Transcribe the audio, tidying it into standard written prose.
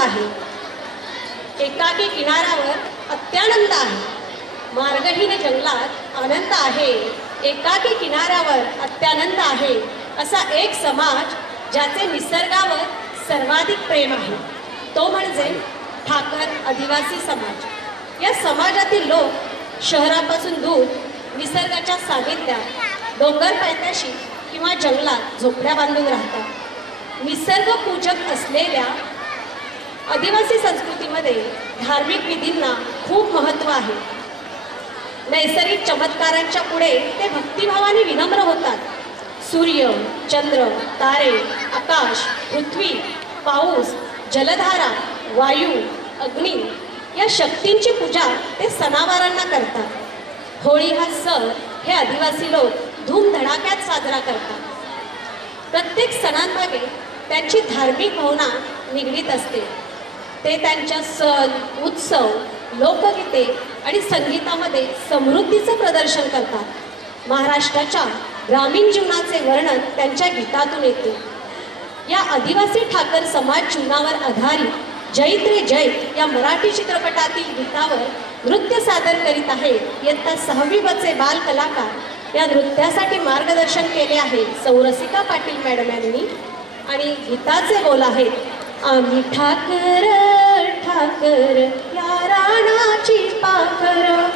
आहे, एकाकी किनाऱ्यावर अत्यानंद आहे, मार्गहीन जंगलात आनंद आहे, एकाकी किनाऱ्यावर अत्यानंद आहे, असा एक समाज ज्याचे निसर्गावर सर्वाधिक प्रेम आहे तो म्हणजे ठाकर आदिवासी समाज। या समाजातील लोक शहरापासून दूर निसर्गाच्या सानिध्यात डोंगर पायथ्याशी किंवा जंगलात झोपड्या बांधून राहतात। निसर्ग पूजक असलेल्या आदिवासी संस्कृतीमध्ये धार्मिक विधींना खूप महत्त्व आहे। नैसर्गिक चमत्कारांच्या पुढे ते भक्तिभावाने विनम्र होतात। सूर्य, चंद्र, तारे, आकाश, पृथ्वी, पाऊस, जलधारा, वायू, अग्नी या शक्तींची पूजा ते सणावारांना करतात। होळी हा सण हे आदिवासी लोक धूमधडाक्यात साजरा करतात। प्रत्येक सणांमागे त्यांची धार्मिक भावना निगडीत असते। ते त्यांच्या सण, उत्सव, लोकगीते आणि संगीतामध्ये समृद्धीचं प्रदर्शन करतात। महाराष्ट्राच्या ग्रामीण जीवनाचे वर्णन त्यांच्या गीतातून येते। या आदिवासी ठाकर समाज जीवनावर आधारित जैत रे जैत या मराठी चित्रपटातील गीतावर नृत्य सादर करीत आहेत इयत्ता 6वी बचे बाल कलाकार। या नृत्यासाठी मार्गदर्शन केले आहे सौरसिका पाटील मॅडम यांनी आणि गीताचे बोल आहेत, आम्ही ठाकर ठाकर या राणाची पाखर।